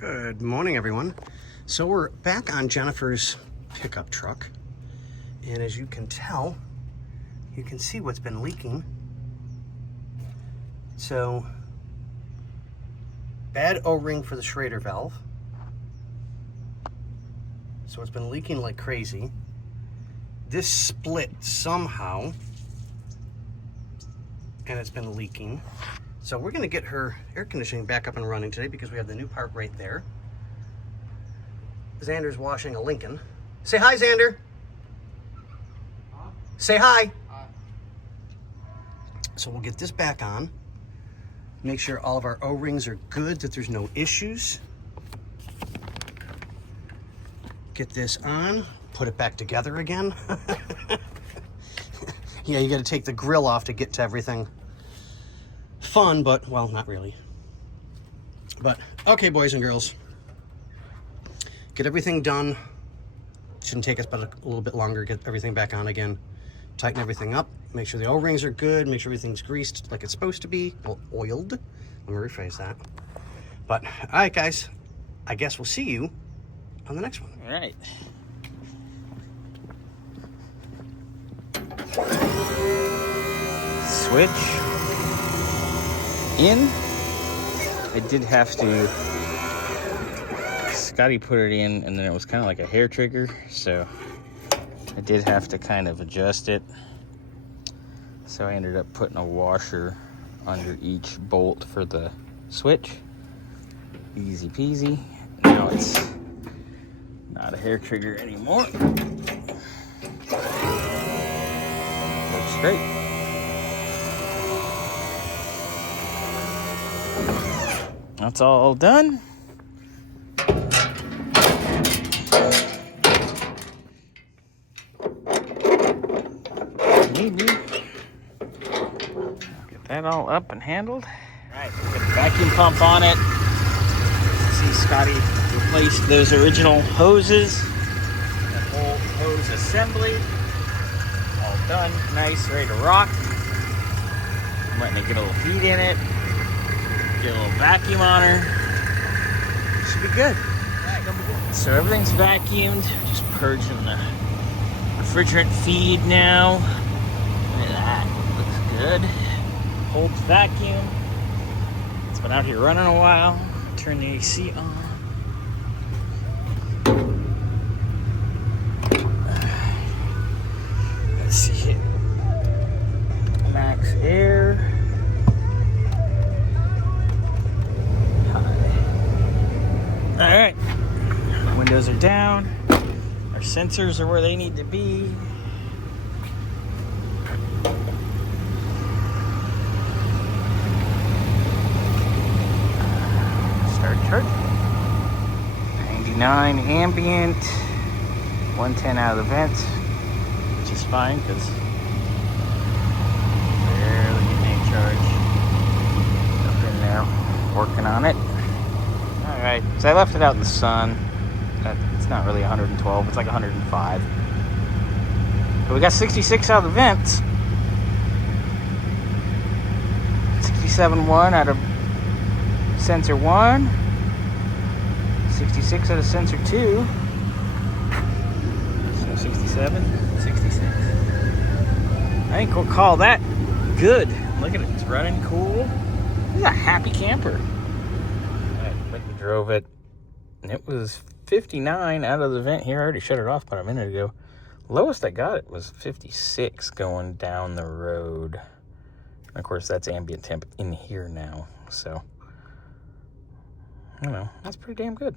Good morning, everyone. So we're back on Jennifer's pickup truck, and as you can tell, you can see what's been leaking. So, bad O-ring for the Schrader valve. So it's been leaking like crazy. This split somehow, and it's been leaking. So we're gonna get her air conditioning back up and running today because we have the new part right there. Xander's washing a Lincoln. Say hi, Xander. Huh? Say hi. Hi. So we'll get this back on. Make sure all of our O-rings are good, that there's no issues. Get this on, put it back together again. Yeah, you gotta take the grill off to get to everything. Fun, but, well, not really. But, okay, boys and girls. Get everything done. Shouldn't take us but a little bit longer. Get everything back on again. Tighten everything up. Make sure the O-rings are good. Make sure everything's greased like it's supposed to be. Well, oiled. Let me rephrase that. But, all right, guys. I guess we'll see you on the next one. All right. Switch in. I did have to, Scotty put it in and then it was kind of like a hair trigger, so I did have to kind of adjust it. So I ended up putting a washer under each bolt for the switch. Easy peasy. Now it's not a hair trigger anymore. Looks great. That's all done. Maybe. Get that all up and handled. All right, put the vacuum pump on it. See, Scotty replaced those original hoses. That whole hose assembly. All done, nice, ready to rock. I'm letting it get a little heat in it. Get a little vacuum on her. Should be good. So everything's vacuumed. Just purging the refrigerant feed now. Look at that. Looks good. Holds vacuum. It's been out here running a while. Turn the AC on. Let's see here. Max air. All right, windows are down. Our sensors are where they need to be. Start charging. 99 ambient, 110 out of the vents, which is fine because barely getting any charge. Up in there, working on it. Alright, so I left it out in the sun. It's not really 112, it's like 105. But we got 66 out of the vents. 67.1 out of sensor 1. 66 out of sensor 2. So 67, 66. I think we'll call that good. Look at it, it's running cool. This is a happy camper. Drove it, and it was 59 out of the vent here. I already shut it off about a minute ago. Lowest I got it was 56 going down the road. And of course, that's ambient temp in here now. So, I don't know, that's pretty damn good.